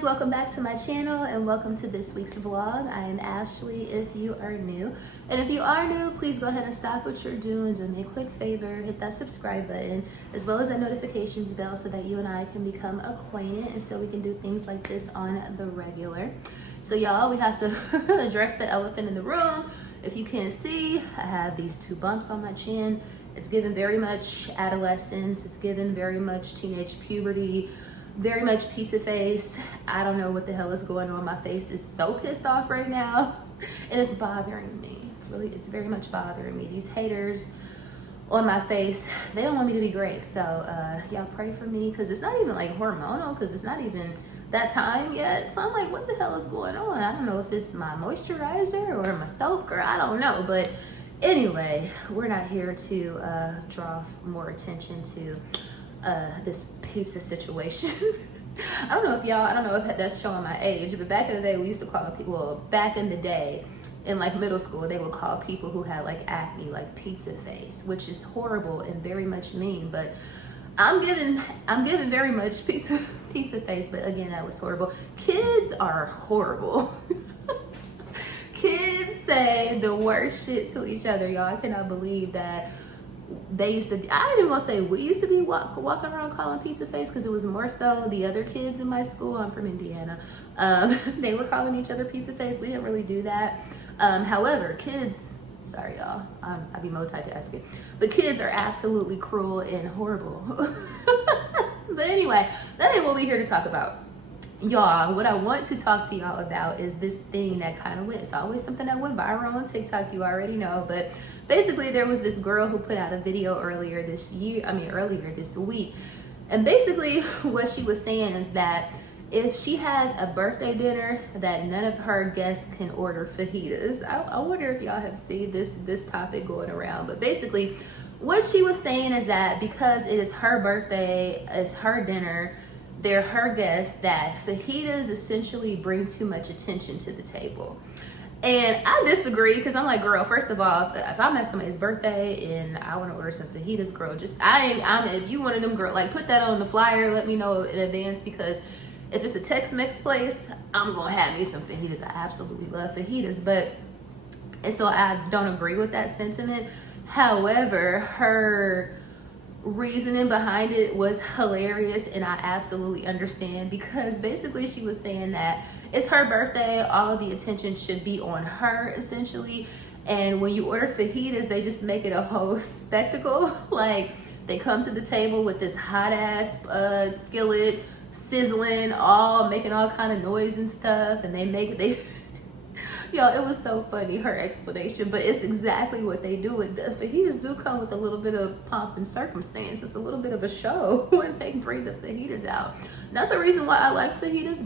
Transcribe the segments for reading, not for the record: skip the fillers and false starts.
guys, welcome back to my channel and welcome to this week's vlog. I am Ashley if you are new. And if you are new, please go ahead and stop what you're doing. Do me a quick favor, hit that subscribe button as well as that notifications bell so that you and I can become acquainted and so we can do things like this on the regular. So y'all, we have to address the elephant in the room. If you can't see, I have these two bumps on my chin. It's given very much adolescence. It's given very much teenage puberty. Very much pizza face. I don't know what the hell is going on. My face is so pissed off right now and it's bothering me. It's very much bothering me. These haters on my face, they don't want me to be great. So y'all pray for me because it's not even like hormonal, because it's not even that time yet. So I'm like, what the hell is going on? I don't know if it's my moisturizer or my soap, girl. I don't know. But anyway, we're not here to draw more attention to this pizza situation. I don't know if that's showing my age, but back in the day we used to call people, well, back in the day in like middle school, they would call people who had like acne like pizza face, which is horrible and very much mean, but I'm giving very much pizza face, but again, that was horrible. Kids are horrible. Kids say the worst shit to each other, y'all. I cannot believe that they used to be, I ain't even gonna say we used to be walking around calling pizza face, because it was more so the other kids in my school. I'm from Indiana. They were calling each other pizza face. We didn't really do that. However, kids, sorry y'all, I be multitasking, but kids are absolutely cruel and horrible. But anyway, that ain't what we're here to talk about. Y'all, what I want to talk to y'all about is this thing that kind of went, it's always something that went viral on TikTok, you already know, but basically there was this girl who put out a video earlier this week, and basically what she was saying is that if she has a birthday dinner, that none of her guests can order fajitas. I wonder if y'all have seen this topic going around, but basically what she was saying is that because it is her birthday, it's her dinner, they're her guests, that fajitas essentially bring too much attention to the table. And I disagree, because I'm like, girl, first of all, if I'm at somebody's birthday and I want to order some fajitas, girl, if you one of them, girl, like put that on the flyer, let me know in advance, because if it's a Tex-Mex place, I'm gonna have me some fajitas. I absolutely love fajitas, and so I don't agree with that sentiment. However, her reasoning behind it was hilarious, and I absolutely understand, because basically she was saying that it's her birthday, all of the attention should be on her essentially, and when you order fajitas, they just make it a whole spectacle. Like, they come to the table with this hot ass skillet sizzling, making all kind of noise and stuff, and y'all, it was so funny, her explanation, but it's exactly what they do. The fajitas do come with a little bit of pomp and circumstance. It's a little bit of a show when they bring the fajitas out. Not the reason why I like fajitas,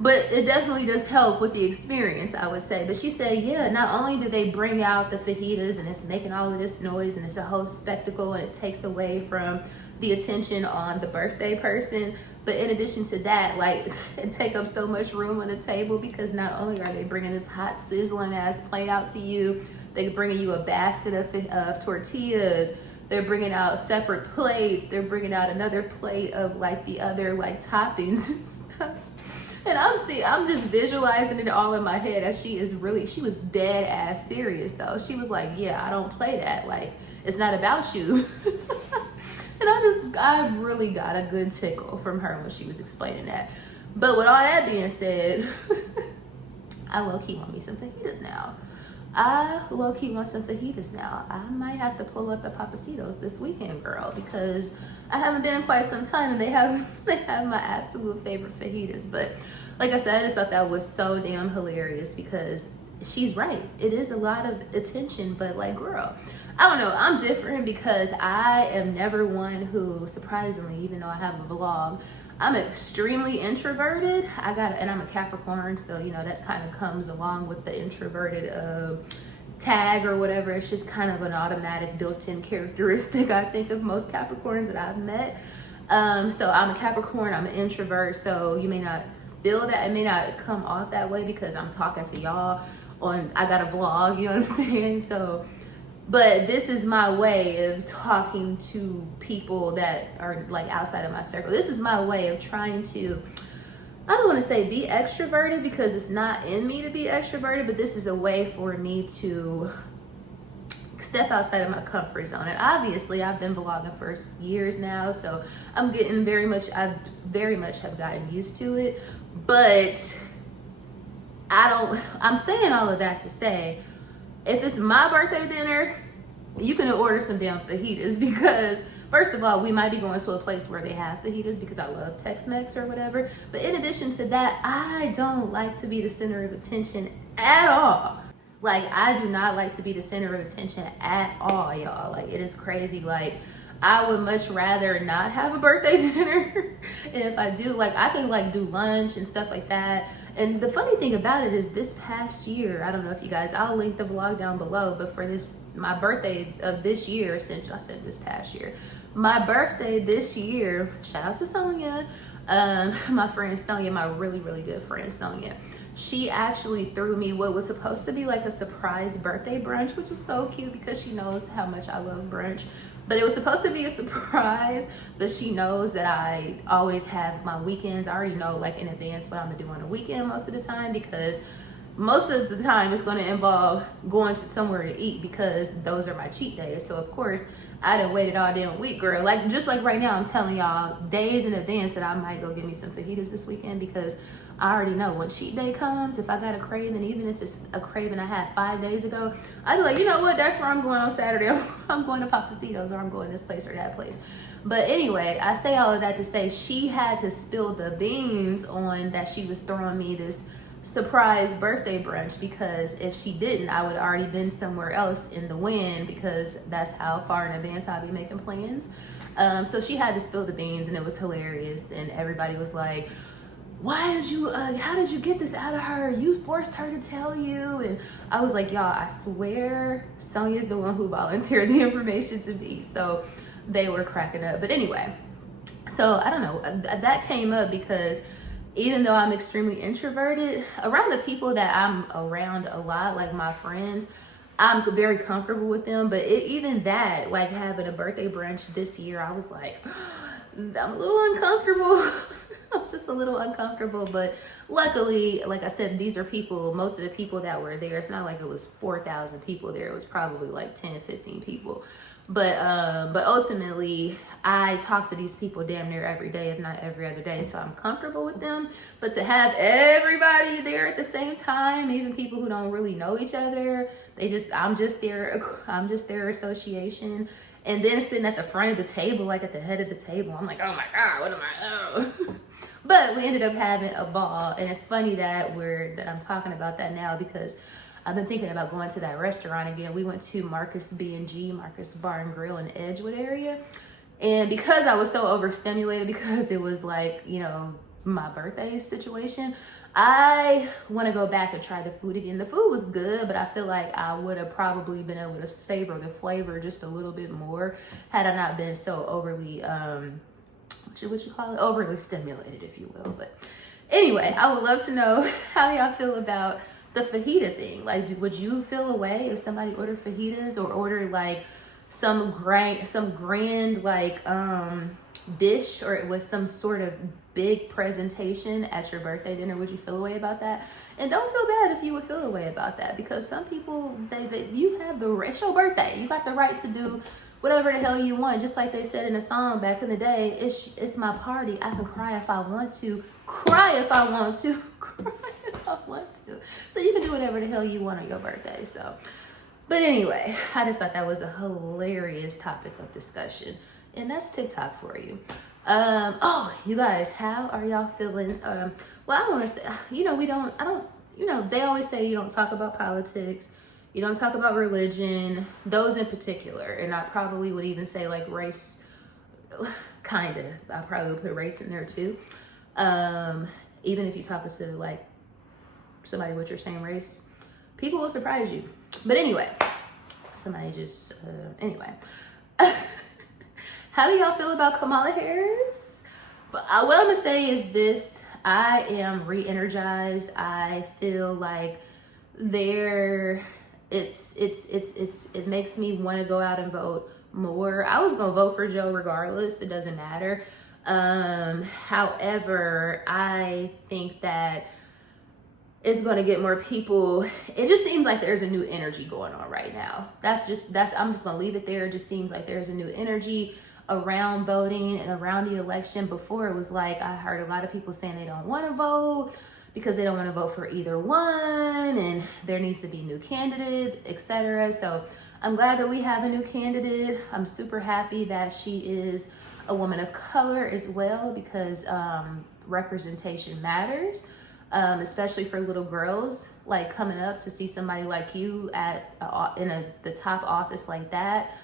but it definitely does help with the experience, I would say. But she said, yeah, not only do they bring out the fajitas and it's making all of this noise and it's a whole spectacle and it takes away from the attention on the birthday person, but in addition to that, like, it take up so much room on the table, because not only are they bringing this hot sizzling ass plate out to you, they're bringing you a basket of tortillas, they're bringing out separate plates, they're bringing out another plate of like the other like toppings and stuff. And I'm just visualizing it all in my head, as she was dead ass serious though. She was like, yeah, I don't play that, like, it's not about you. And I really got a good tickle from her when she was explaining that. But with all that being said, I low-key want me some fajitas now. I might have to pull up at Papacitos this weekend, girl, because I haven't been in quite some time, and they have my absolute favorite fajitas. But like I said, I just thought that was so damn hilarious, because she's right. It is a lot of attention, but like, girl, I don't know. I'm different, because I am never one who, surprisingly, even though I have a vlog, I'm extremely introverted. And I'm a Capricorn, so you know that kind of comes along with the introverted tag or whatever. It's just kind of an automatic built-in characteristic, I think, of most Capricorns that I've met. So I'm a Capricorn, I'm an introvert, so you may not feel that, it may not come off that way because I'm talking to y'all I got a vlog, you know what I'm saying? So, but this is my way of talking to people that are like outside of my circle. This is my way of trying to I don't want to say be extroverted because it's not in me to be extroverted, but this is a way for me to step outside of my comfort zone. And obviously I've been vlogging for years now, so I very much have gotten used to it. But I'm saying all of that to say, if it's my birthday dinner, you can order some damn fajitas, because first of all, we might be going to a place where they have fajitas because I love Tex-Mex or whatever. But in addition to that, I don't like to be the center of attention at all. Like, I do not like to be the center of attention at all, y'all. Like, it is crazy. Like, I would much rather not have a birthday dinner. And if I do, like, I can like do lunch and stuff like that. And the funny thing about it is this past year, I don't know if you guys, I'll link the vlog down below, but for my birthday of this year, since I said this past year, my birthday this year, shout out to Sonia, my friend Sonia, my really, really good friend Sonia, she actually threw me what was supposed to be like a surprise birthday brunch, which is so cute because she knows how much I love brunch. But it was supposed to be a surprise, but she knows that I always have my weekends. I already know like in advance what I'm gonna do on the weekend most of the time, because most of the time it's gonna involve going to somewhere to eat, because those are my cheat days. So of course, I done waited all damn week, girl. Like, just like right now, I'm telling y'all days in advance that I might go get me some fajitas this weekend, because I already know when cheat day comes, if I got a craving, even if it's a craving I had 5 days ago, I'd be like, you know what, that's where I'm going on Saturday. I'm going to Papacitos, or I'm going this place or that place. But anyway, I say all of that to say she had to spill the beans on that she was throwing me this surprise birthday brunch, because if she didn't, I would have already been somewhere else in the wind, because that's how far in advance I'll be making plans. So she had to spill the beans, and it was hilarious. And everybody was like, why did you, how did you get this out of her? You forced her to tell you. And I was like, y'all, I swear Sonia's the one who volunteered the information to me. So they were cracking up. But anyway, so I don't know, that came up because even though I'm extremely introverted, around the people that I'm around a lot, like my friends, I'm very comfortable with them. But even that, like having a birthday brunch this year, I was like, I'm a little uncomfortable. I'm just a little uncomfortable, but luckily, like I said, these are people, most of the people that were there, it's not like it was 4,000 people there. It was probably like 10, 15 people. But ultimately, I talk to these people damn near every day, if not every other day. So I'm comfortable with them. But to have everybody there at the same time, even people who don't really know each other, I'm just their association. And then sitting at the front of the table, like at the head of the table, I'm like, oh my God, what am I? But we ended up having a ball. And it's funny that I'm talking about that now, because I've been thinking about going to that restaurant again. We went to Marcus B&G, Marcus Bar and Grill in Edgewood area. And because I was so overstimulated, because it was like, you know, my birthday situation, I want to go back and try the food again. The food was good, but I feel like I would have probably been able to savor the flavor just a little bit more had I not been so overly, what you call it? Overly stimulated, if you will. But anyway, I would love to know how y'all feel about the fajita thing. Like, would you feel away if somebody ordered fajitas, or ordered like some grand like dish, or with some sort of big presentation at your birthday dinner? Would you feel away about that? And don't feel bad if you would feel away about that, because some people, you have it's your birthday, you got the right to do whatever the hell you want. Just like they said in a song back in the day, it's my party, I can cry if I want to, cry if I want to, cry if I want to. So you can do whatever the hell you want on your birthday. So, but anyway, I just thought that was a hilarious topic of discussion, and that's TikTok for you. Oh, you guys, how are y'all feeling? Well, I want to say, they always say you don't talk about politics, you don't talk about religion, those in particular. And I probably would even say like race, kind of. I probably would put race in there too. Even if you talk to like somebody with your same race, people will surprise you. But anyway, anyway. How do y'all feel about Kamala Harris? But what I'm gonna say is this: I am re-energized. I feel like it makes me want to go out and vote more. I was gonna vote for Joe regardless. It doesn't matter. However, I think that it's going to get more people. It just seems like there's a new energy going on right now. I'm just going to leave it there. It just seems like there's a new energy around voting and around the election. Before, it was like, I heard a lot of people saying they don't want to vote because they don't want to vote for either one, and there needs to be a new candidate, etc. So I'm glad that we have a new candidate. I'm super happy that she is a woman of color as well, because representation matters. Especially for little girls, like coming up to see somebody like you at the top office like that.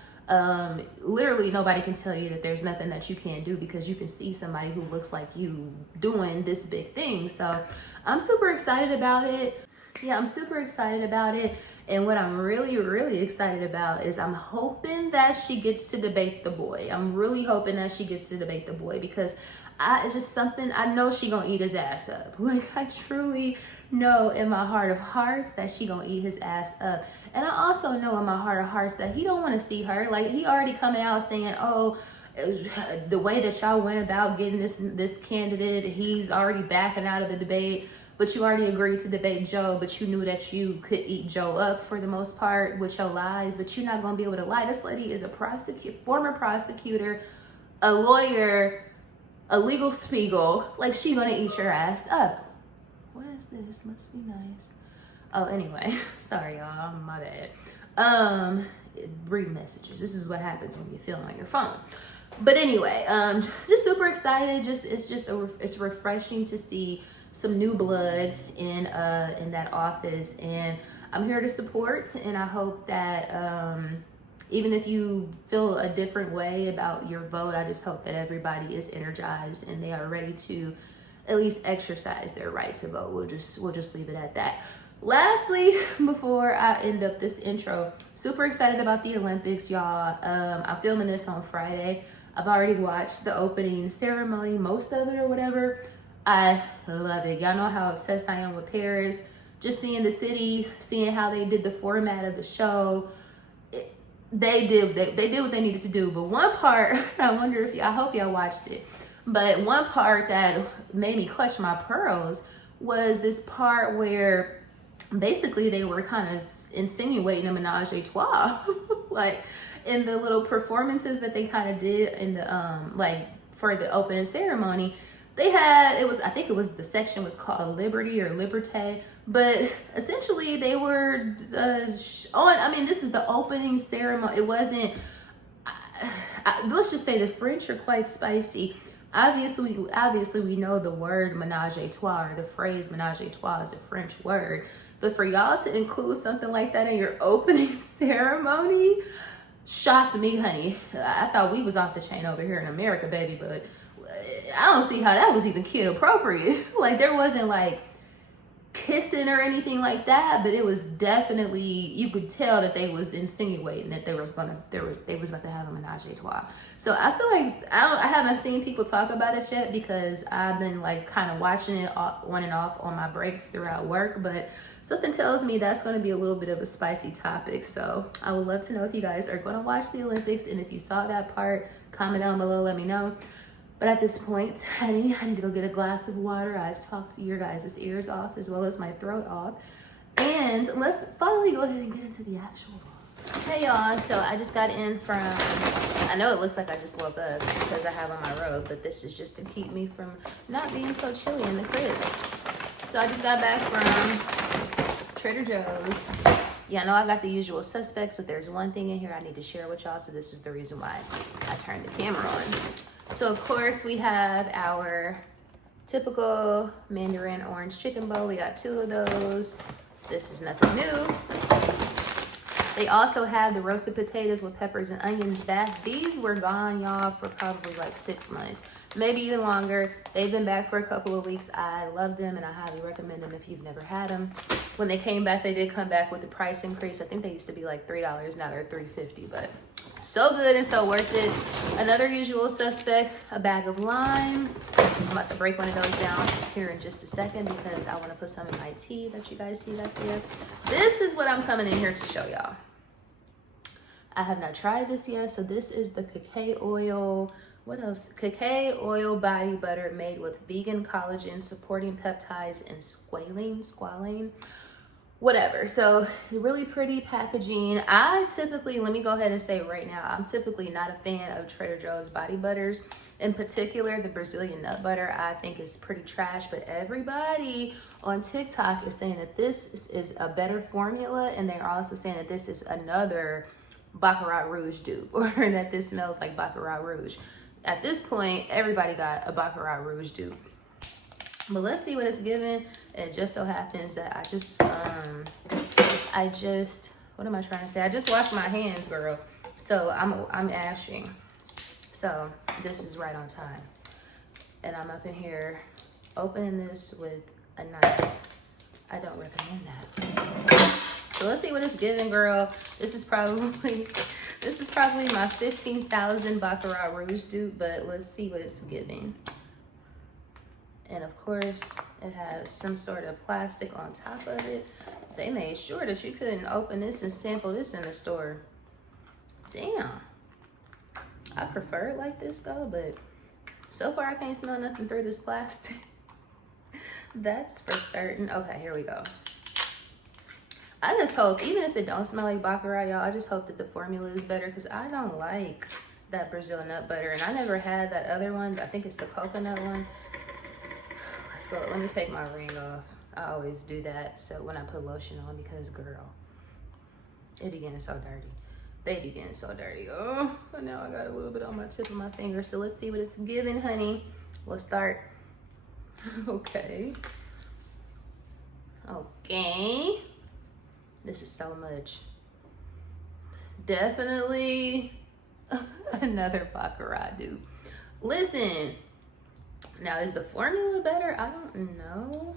Literally nobody can tell you that there's nothing that you can't do, because you can see somebody who looks like you doing this big thing. So I'm super excited about it. Yeah, I'm super excited about it. And what I'm really, really excited about is I'm hoping that she gets to debate the boy. I'm really hoping that she gets to debate the boy, because it's just something, I know she gonna eat his ass up. Like, I truly know in my heart of hearts that she gonna eat his ass up. And I also know in my heart of hearts that he don't want to see her. Like, he already coming out saying, oh, the way that y'all went about getting this candidate, he's already backing out of the debate. But you already agreed to debate Joe, but you knew that you could eat Joe up for the most part with your lies. But you're not gonna be able to lie. This lady is a former prosecutor, a lawyer, a legal spiegel. Like, she gonna eat your ass up. What is this? Must be nice. Oh, anyway, sorry y'all, my bad. Read messages. This is what happens when you film on your phone. But anyway, just super excited. It's refreshing to see some new blood in that office, and I'm here to support. And I hope that even if you feel a different way about your vote, I just hope that everybody is energized and they are ready to at least exercise their right to vote. We'll just leave it at that. Lastly, before I end up this intro, super excited about the Olympics, y'all. I'm filming this on Friday. I've already watched the opening ceremony, most of it or whatever. I love it. Y'all know how obsessed I am with Paris. Just seeing the city, seeing how they did the format of the show. They did what they needed to do. But one part, I hope y'all watched it. But one part that made me clutch my pearls was this part where basically they were kind of insinuating a menage a trois. Like, in the little performances that they kind of did in the like for the opening ceremony, they had, I think it was, the section was called Liberty or Liberté, but essentially they were this is the opening ceremony. It wasn't, let's just say the French are quite spicy. Obviously we know the word menage a trois, or the phrase menage a trois, is a French word, but for y'all to include something like that in your opening ceremony shocked me, honey. I thought we was off the chain over here in America, baby, but I don't see how that was even kid appropriate. Like, there wasn't like kissing or anything like that, but it was definitely, you could tell that they was insinuating that they was about to have a menage a trois. So I feel like I haven't seen people talk about it yet, because I've been like kind of watching it on and off on my breaks throughout work, but something tells me that's going to be a little bit of a spicy topic. So I would love to know if you guys are going to watch the Olympics, and if you saw that part, comment down below, let me know. But at this point, honey, I need to go get a glass of water. I've talked your guys' ears off as well as my throat off. And let's finally go ahead and get into the actual vlog. Hey y'all, so I just got in from, I know it looks like I just woke up because I have on my robe, but this is just to keep me from not being so chilly in the crib. So I just got back from Trader Joe's. Yeah, I know I got the usual suspects, but there's one thing in here I need to share with y'all, so this is the reason why I turned the camera on. So of course we have our typical Mandarin orange chicken bowl. We got 2 of those. This is nothing new. They also have the roasted potatoes with peppers and onions back. These were gone, y'all, for probably like 6 months, maybe even longer. They've been back for a couple of weeks. I love them and I highly recommend them if you've never had them. When they came back, they did come back with the price increase. I think they used to be like $3, now they're $3.50, but so good and so worth it. Another usual suspect, a bag of lime. I'm about to break one of those down here in just a second because I want to put some in my tea that you guys see back there. This is what I'm coming in here to show y'all. I have not tried this yet. So this is the cacao oil What else? Cacao oil body butter made with vegan collagen, supporting peptides and squalane. Whatever. So really pretty packaging. I typically, let me go ahead and say right now, I'm typically not a fan of Trader Joe's body butters. In particular, the Brazilian nut butter I think is pretty trash, but everybody on TikTok is saying that this is a better formula, and they're also saying that this is another Baccarat Rouge dupe, or that this smells like Baccarat Rouge. At this point, everybody got a Baccarat Rouge dupe. But let's see what it's giving. It just so happens that what am I trying to say? I just washed my hands, girl. So I'm ashing. So this is right on time. And I'm up in here opening this with a knife. I don't recommend that. So let's see what it's giving, girl. This is probably my 15,000 Baccarat Rouge dupe, but let's see what it's giving. And of course, it has some sort of plastic on top of it. They made sure that you couldn't open this and sample this in the store. Damn. I prefer it like this though, but so far I can't smell nothing through this plastic. That's for certain. Okay, here we go. I just hope, even if it don't smell like Baccarat, y'all, I just hope that the formula is better, because I don't like that Brazil nut butter. And I never had that other one. I think it's the coconut one. Let's go. Let me take my ring off. I always do that so when I put lotion on, because girl, it be getting so dirty. They be getting so dirty. Oh, now I got a little bit on my tip of my finger. So let's see what it's giving, honey. We'll start. Okay. Okay. This is so much. Definitely another Baccarat dupe. Listen. Now, is the formula better? I don't know.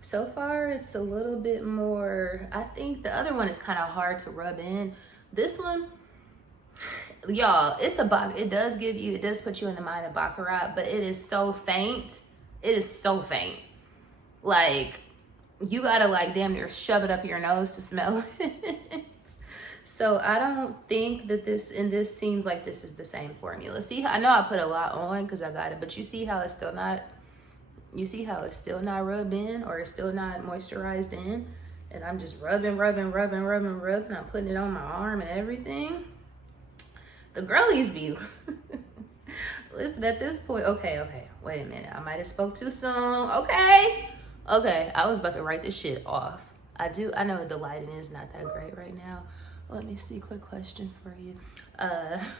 So far, it's a little bit more. I think the other one is kind of hard to rub in. This one, y'all, it does put you in the mind of Baccarat, but it is so faint. It is so faint. Like, you gotta like damn near shove it up your nose to smell it. So I don't think that this seems like this is the same formula. See, I know I put a lot on because I got it, but you see how it's still not, rubbed in, or it's still not moisturized in. And I'm just rubbing. I'm putting it on my arm and everything. The girlies be, listen, at this point, okay, wait a minute. I might have spoke too soon. Okay, I was about to write this shit off. I know the lighting is not that great right now. Let me see, quick question for you.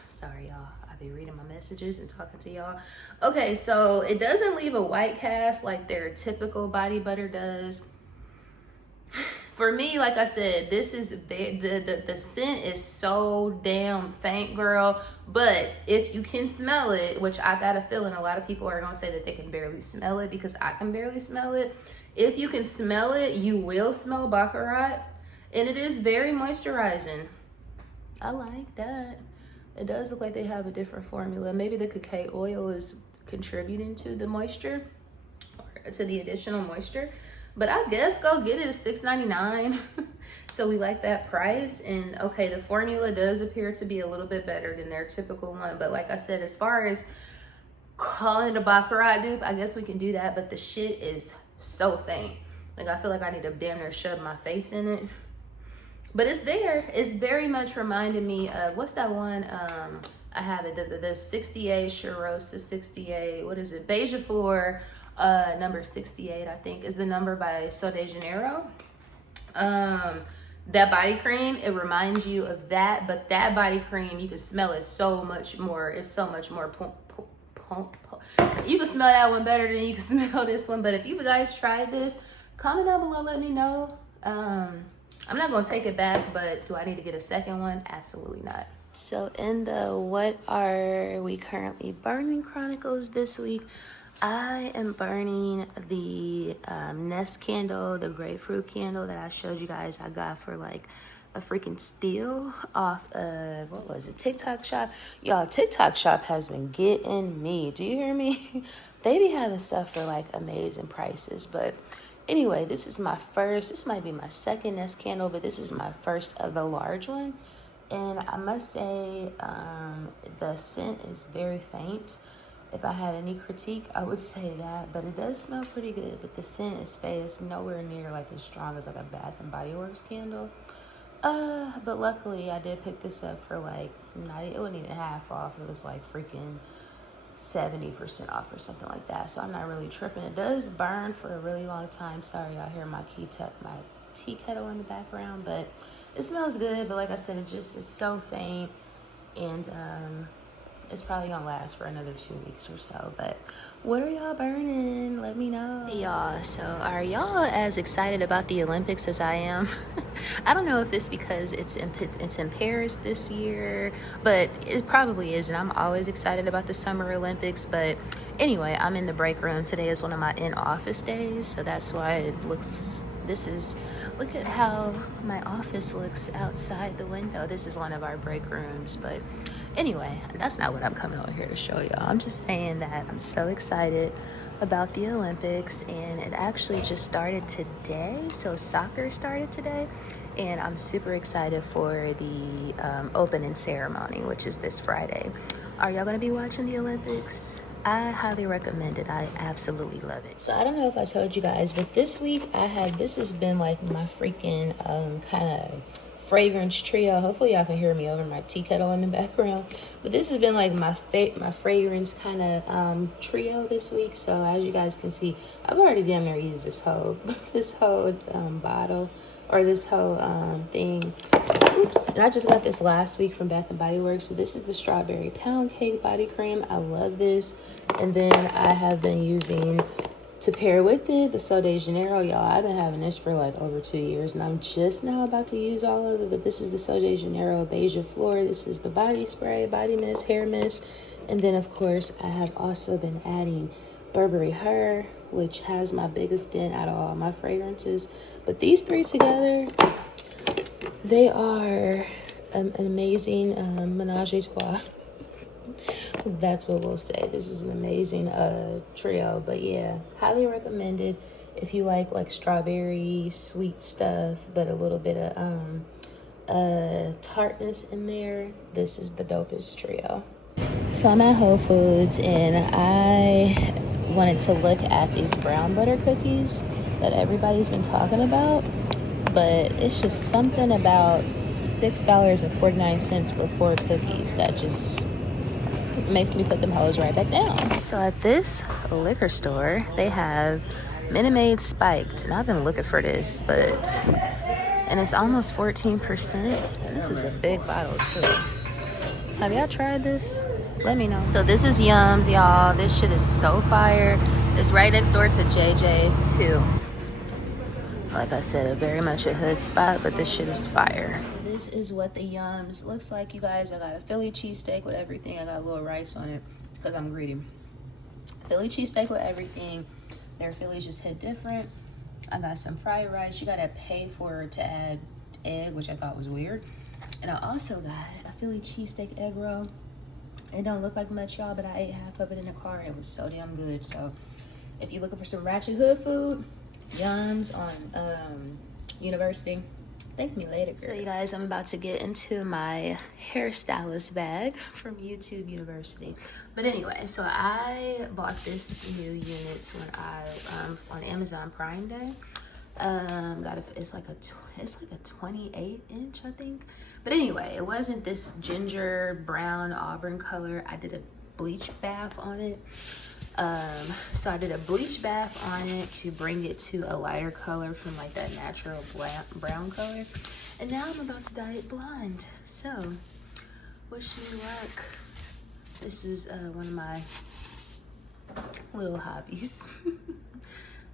Sorry, y'all. I be reading my messages and talking to y'all. Okay, so it doesn't leave a white cast like their typical body butter does. For me, like I said, this is the scent is so damn faint, girl. But if you can smell it, which I got a feeling a lot of people are gonna say that they can barely smell it, because I can barely smell it. If you can smell it, you will smell Baccarat. And it is very moisturizing. I like that. It does look like they have a different formula. Maybe the cacao oil is contributing to the moisture, or to the additional moisture. But I guess go get it. It's $6.99. So we like that price. And okay, the formula does appear to be a little bit better than their typical one. But like I said, as far as calling it a Baccarat dupe, I guess we can do that. But the shit is so faint. Like, I feel like I need to damn near shove my face in it. But it's there. It's very much reminding me of, what's that one? I have it, the 68 Charosa 68. What is it? Beija Flor, number 68, I think, is the number by Sol de Janeiro. That body cream, it reminds you of that, but that body cream, you can smell it so much more. It's so much more you can smell that one better than you can smell this one. But if you guys tried this, comment down below, let me know. I'm not gonna take it back, but do I need to get a second one? Absolutely not. So in the what are we currently burning chronicles this week, I am burning the Nest candle, the grapefruit candle that I showed you guys I got for like a freaking steal off of, what was it, TikTok shop. Y'all, TikTok shop has been getting me. Do you hear me? They be having stuff for like amazing prices. But anyway, this is my first, this might be my second Nest candle, but this is my first of the large one. And I must say, the scent is very faint. If I had any critique, I would say that, but it does smell pretty good. But the scent is faint. It's nowhere near like as strong as like a Bath and Body Works candle. But luckily I did pick this up for like, it wasn't even half off. It was like freaking 70% off or something like that. So I'm not really tripping. It does burn for a really long time. Sorry, y'all hear my tea kettle in the background, but it smells good. But like I said, it's so faint, and it's probably gonna last for another 2 weeks or so. But what are y'all burning? Let me know. Hey y'all, so are y'all as excited about the Olympics as I am? I don't know if it's because it's in Paris this year, but it probably is, and I'm always excited about the Summer Olympics. But anyway, I'm in the break room. Today is one of my in-office days, so that's why it looks, look at how my office looks outside the window. This is one of our break rooms, but anyway, that's not what I'm coming over here to show y'all. I'm just saying that I'm so excited about the Olympics, and it actually just started today. So soccer started today, and I'm super excited for the opening ceremony, which is this Friday. Are y'all gonna be watching the Olympics? I highly recommend it. I absolutely love it. So I don't know if I told you guys, but this week this has been like my freaking kind of fragrance trio. Hopefully y'all can hear me over my tea kettle in the background, but this has been like my fragrance kind of trio this week. So as you guys can see, I've already damn near used this whole bottle, or this whole thing. Oops. And I just got this last week from Bath and Body Works. So this is the strawberry pound cake body cream. I love this. And then I have been using, to pair with it, the Sol de Janeiro. Y'all, I've been having this for like over 2 years, and I'm just now about to use all of it. But this is the Sol de Janeiro Beija Flor. This is the body spray, body mist, hair mist. And then of course I have also been adding Burberry Her, which has my biggest dent out of all my fragrances. But these three together, they are an amazing menage a trois. That's what we'll say. This is an amazing trio. But yeah, highly recommended if you like strawberry sweet stuff, but a little bit of tartness in there. This is the dopest trio. So I'm at Whole Foods, and I wanted to look at these brown butter cookies that everybody's been talking about, but it's just something about $6.49 for 4 cookies that just makes me put them hoes right back down. So at this liquor store, they have Minute Maid Spiked, and I've been looking for this, and it's almost 14%, and this is a big bottle too. Have y'all tried this? Let me know. So this is Yums, y'all. This shit is so fire. It's right next door to JJ's too. Like I said, very much a hood spot, but this shit is fire. This is what the Yums looks like, you guys. I got a Philly cheesesteak with everything. I got a little rice on it because I'm greedy. Philly cheesesteak with everything. Their Phillies just hit different. I got some fried rice. You gotta pay for it to add egg, which I thought was weird. And I also got a Philly cheesesteak egg roll. It don't look like much, y'all, but I ate half of it in the car. It was so damn good. So if you're looking for some ratchet hood food, Yums on University. Thank me later, girl. So you guys, I'm about to get into my hairstylist bag from YouTube University. But anyway, so I bought this new units when I on Amazon Prime Day. It's like a 28 inch, I think. But anyway, it wasn't this ginger brown auburn color. I did a bleach bath on it. So I did a bleach bath on it to bring it to a lighter color from like that natural brown color. And now I'm about to dye it blonde. So wish me luck. This is one of my little hobbies.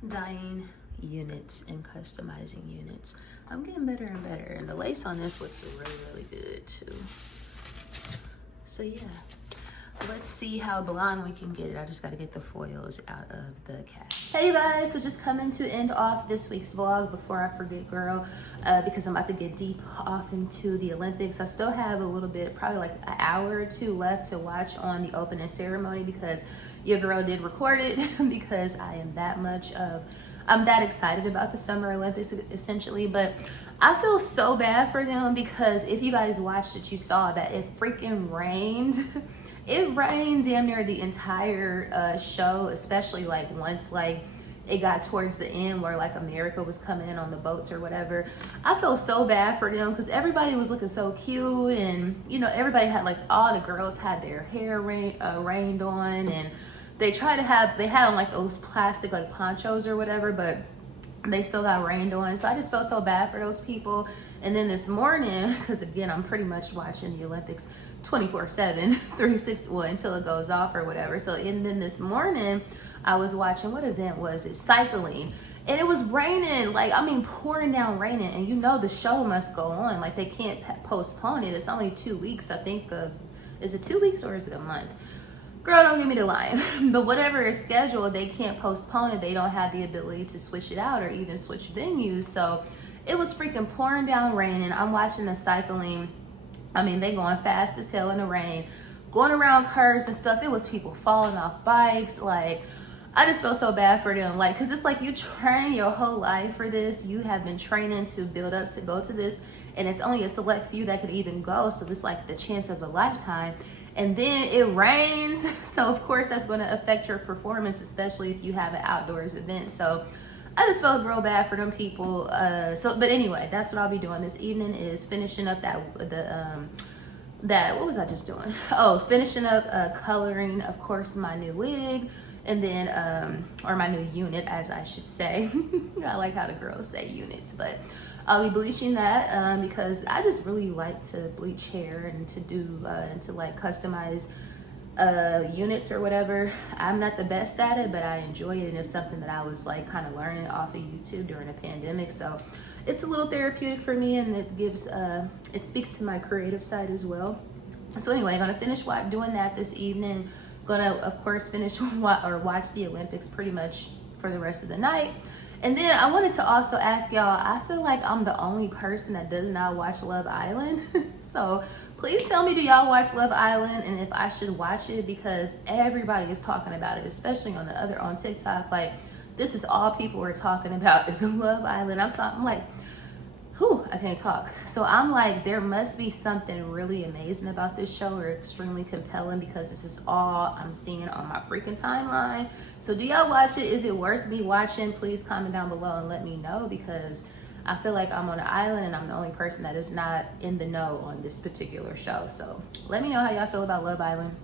Dyeing units and customizing units. I'm getting better and better. And the lace on this looks really, really good too. So yeah. Let's see how blonde we can get it. I just got to get the foils out of the cap. Hey you guys, so just coming to end off this week's vlog before I forget, girl, because I'm about to get deep off into the Olympics. I still have a little bit, probably like an hour or two left to watch on the opening ceremony because your girl did record it because I am that much of I'm that excited about the Summer Olympics essentially, but I feel so bad for them because if you guys watched it, you saw that it freaking rained. It rained damn near the entire show, especially like once like it got towards the end where like America was coming in on the boats or whatever. I feel so bad for them because everybody was looking so cute, and you know, everybody had like, all the girls had their hair rained on, and they had on like those plastic like ponchos or whatever, but they still got rained on. So I just felt so bad for those people. And then this morning, because again, I'm pretty much watching the Olympics 24/7, 360, well, until it goes off or whatever. So, and then this morning, I was watching, what event was it? Cycling. And it was raining, like, I mean, pouring down raining. And you know the show must go on. Like, they can't postpone it. It's only 2 weeks, I think. Is it 2 weeks or is it a month? Girl, don't give me the line. But whatever is scheduled, they can't postpone it. They don't have the ability to switch it out or even switch venues. So it was freaking pouring down raining. I'm watching the cycling. I mean, they going fast as hell in the rain, going around curves and stuff. It was people falling off bikes. Like, I just feel so bad for them. Like, cause it's like you train your whole life for this. You have been training to build up to go to this, and it's only a select few that could even go. So it's like the chance of a lifetime. And then it rains. So of course that's going to affect your performance, especially if you have an outdoors event. So I just felt real bad for them people. But anyway, that's what I'll be doing this evening, is finishing up what was I just doing? Oh, finishing up coloring, of course, my new wig, and then or my new unit, as I should say. I like how the girls say units, but I'll be bleaching that because I just really like to bleach hair and to do and to like customize units or whatever. I'm not the best at it, but I enjoy it, and it's something that I was like kind of learning off of YouTube during the pandemic. So it's a little therapeutic for me, and it gives it speaks to my creative side as well. So anyway, I'm gonna finish doing that this evening. Gonna of course finish watch the Olympics pretty much for the rest of the night. And then I wanted to also ask y'all, I feel like I'm the only person that does not watch Love Island. So please tell me, do y'all watch Love Island, and if I should watch it, because everybody is talking about it, especially on TikTok. Like, this is all people are talking about is Love Island. I'm like, whew, I can't talk. So I'm like, there must be something really amazing about this show, or extremely compelling, because this is all I'm seeing on my freaking timeline. So do y'all watch it? Is it worth me watching? Please comment down below and let me know, because I feel like I'm on an island and I'm the only person that is not in the know on this particular show. So let me know how y'all feel about Love Island.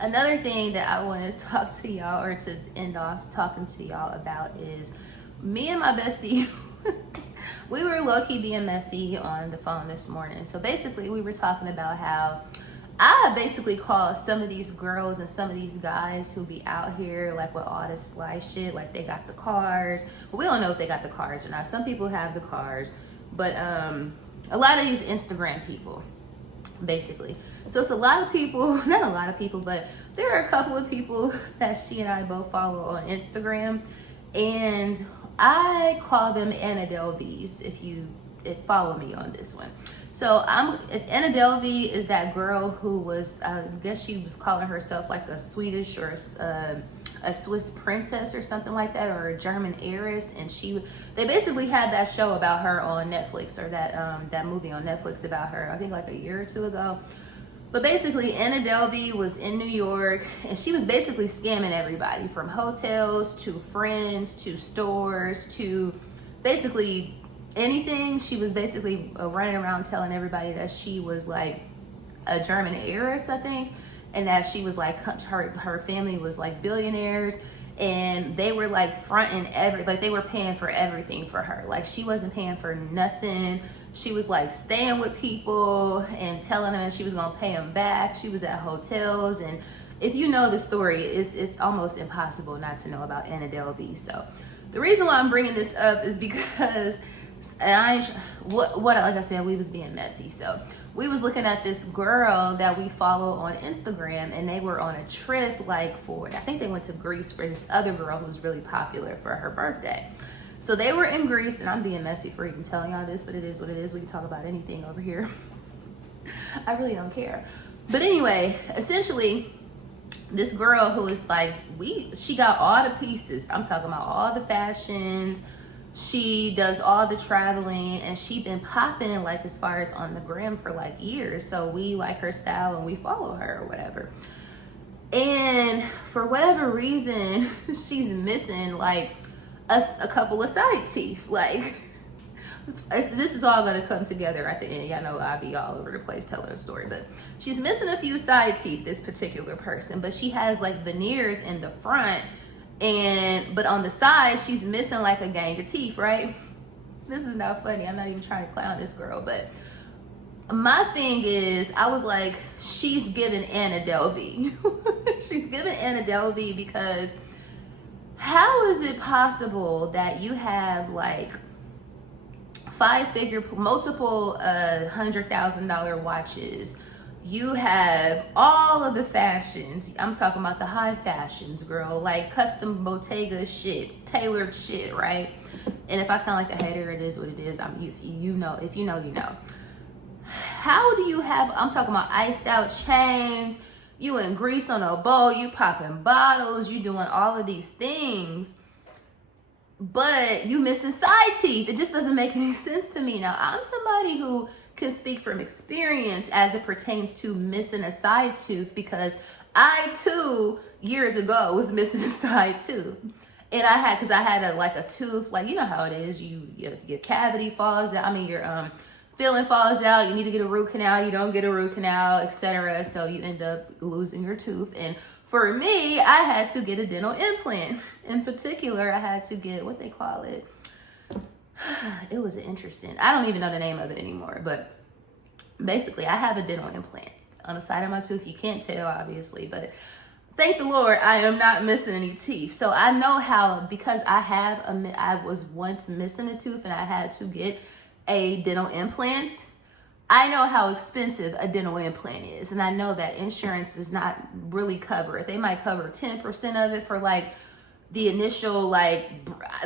Another thing that I want to talk to y'all, or to end off talking to y'all about, is me and my bestie. We were low-key being messy on the phone this morning. So basically we were talking about how I basically call some of these girls and some of these guys who be out here like with all this fly shit, like they got the cars. We don't know if they got the cars or not. Some people have the cars, but a lot of these Instagram people, basically. So it's a lot of people, not a lot of people, but there are a couple of people that she and I both follow on Instagram, and I call them Anna Delveys, if follow me on this one. So Anna Delvey is that girl who was, I guess she was calling herself like a Swedish or a Swiss princess or something like that, or a German heiress, and they basically had that show about her on Netflix, or that movie on Netflix about her, I think like a year or two ago. But basically, Anna Delvey was in New York, and she was basically scamming everybody, from hotels to friends to stores to basically anything. She was basically running around telling everybody that she was like a German heiress, I think, and that she was like, her family was like billionaires, and they were like fronting like they were paying for everything for her. Like, she wasn't paying for nothing. She was like staying with people and telling them she was gonna pay them back. She was at hotels, and if you know the story, it's almost impossible not to know about Anna Delvey. So the reason why I'm bringing this up is because like I said, we was being messy. So we was looking at this girl that we follow on Instagram, and they were on a trip I think they went to Greece for this other girl who's really popular for her birthday. So they were in Greece, and I'm being messy for even telling y'all this, but it is what it is. We can talk about anything over here. I really don't care. But anyway, essentially, this girl who is like, she got all the pieces. I'm talking about all the fashions. She does all the traveling, and she been popping like as far as on the gram for like years. So we like her style and we follow her or whatever. And for whatever reason, she's missing like a couple of side teeth. Like, this is all gonna come together at the end. Y'all know I'll be all over the place telling a story, but she's missing a few side teeth, this particular person, but she has like veneers in the front, but on the side, she's missing like a gang of teeth, right? This is not funny. I'm not even trying to clown this girl, but my thing is, I was like, she's giving Anna Delvey. She's giving Anna Delvey, because how is it possible that you have like five-figure, multiple $100,000 watches? You have all of the fashions. I'm talking about the high fashions, girl, like custom Bottega shit, tailored shit, right? And if I sound like a hater, it is what it is. If you know, you know. How do you have, I'm talking about iced out chains, you in grease on a bowl, you popping bottles, you doing all of these things, but you missing side teeth. It just doesn't make any sense to me. Now, I'm somebody who can speak from experience as it pertains to missing a side tooth, because I too, years ago, was missing a side tooth. And I had a tooth, like, you know how it is, your cavity falls out, your filling falls out, you need to get a root canal, you don't get a root canal, etc. So you end up losing your tooth. And for me, I had to get a dental implant. In particular, I had to get, what they call it, it was interesting. I don't even know the name of it anymore, but basically I have a dental implant on the side of my tooth. You can't tell, obviously, but thank the Lord, I am not missing any teeth. So I know how, because I was once missing a tooth and I had to get a dental implant. I know how expensive a dental implant is, and I know that insurance does not really cover it. They might cover 10% of it for like the initial, like,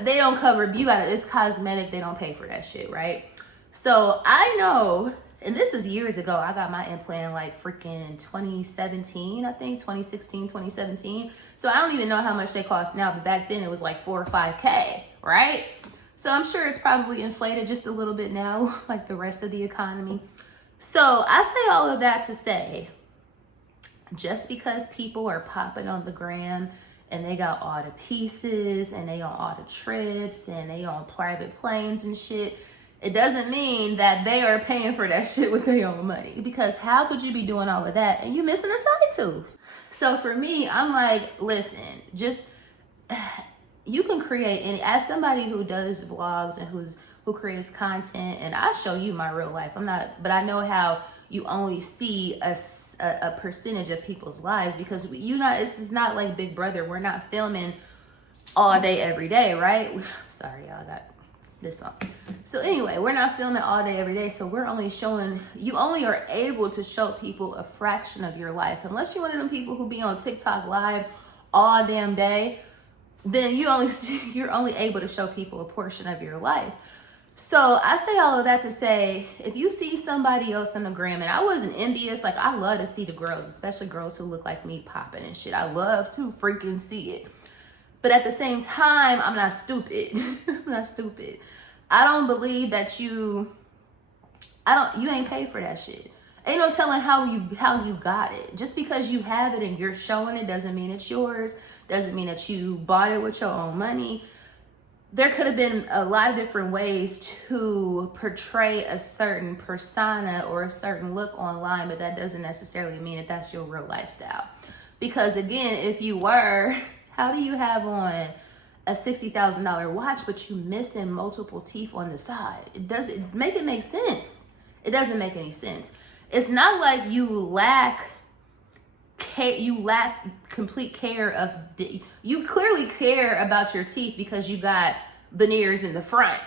they don't cover, it's cosmetic, they don't pay for that shit, right? So I know, and this is years ago, I got my implant in like freaking 2017, I think, 2016, 2017. So I don't even know how much they cost now, but back then it was like 4 or 5K, right? So I'm sure it's probably inflated just a little bit now, like the rest of the economy. So I say all of that to say, just because people are popping on the gram and they got all the pieces and they on all the trips and they on private planes and shit, it doesn't mean that they are paying for that shit with their own money. Because how could you be doing all of that and you missing a side tooth? So for me, I'm like, listen, just, you can create any, as somebody who does vlogs and who creates content, and I show you my real life. But I know how you only see a percentage of people's lives, because this is not like Big Brother. We're not filming all day, every day, right? Sorry, y'all, got this one. So anyway, we're not filming all day, every day. So you only are able to show people a fraction of your life. Unless you're one of them people who be on TikTok live all damn day, then you're only able to show people a portion of your life. So I say all of that to say, if you see somebody else on the gram, and I wasn't envious, like I love to see the girls, especially girls who look like me popping and shit. I love to freaking see it. But at the same time, I'm not stupid. I'm not stupid. I don't believe that you ain't paid for that shit. Ain't no telling how you got it. Just because you have it and you're showing it doesn't mean it's yours. Doesn't mean that you bought it with your own money. There could have been a lot of different ways to portray a certain persona or a certain look online, but that doesn't necessarily mean that that's your real lifestyle. Because again, if you were, how do you have on a $60,000 watch, but you missing multiple teeth on the side? It doesn't make it make sense. It doesn't make any sense. It's not like you lack complete care of, you clearly care about your teeth because you got veneers in the front,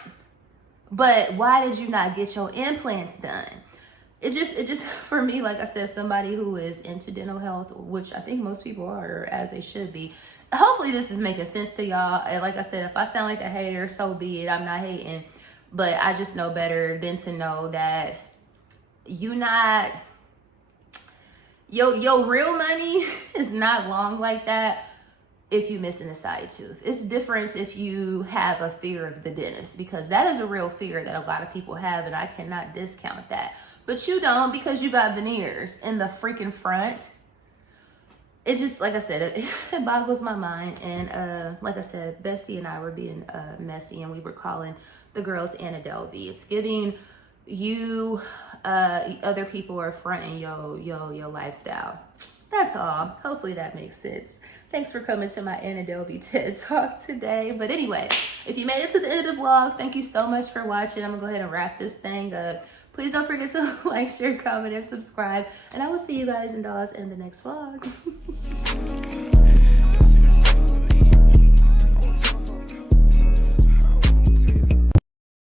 but why did you not get your implants done? It just for me, like I said, somebody who is into dental health, which I think most people are, as they should be. Hopefully this is making sense to y'all. And like I said, if I sound like a hater, so be it. I'm not hating, but I just know better than to know that Your real money is not long like that if you're missing a side tooth. It's different if you have a fear of the dentist, because that is a real fear that a lot of people have, and I cannot discount that. But you don't, because you got veneers in the freaking front. It just, like I said, it boggles my mind. And like I said, Bestie and I were being messy, and we were calling the girls Anna Delvey. It's giving you other people are fronting your lifestyle. That's all. Hopefully that makes sense. Thanks for coming to my Anna Delvey TED Talk today. But anyway, if you made it to the end of the vlog, thank you so much for watching. I'm gonna go ahead and wrap this thing up. Please don't forget to like, share, comment, and subscribe. And I will see you guys and dolls in the next vlog.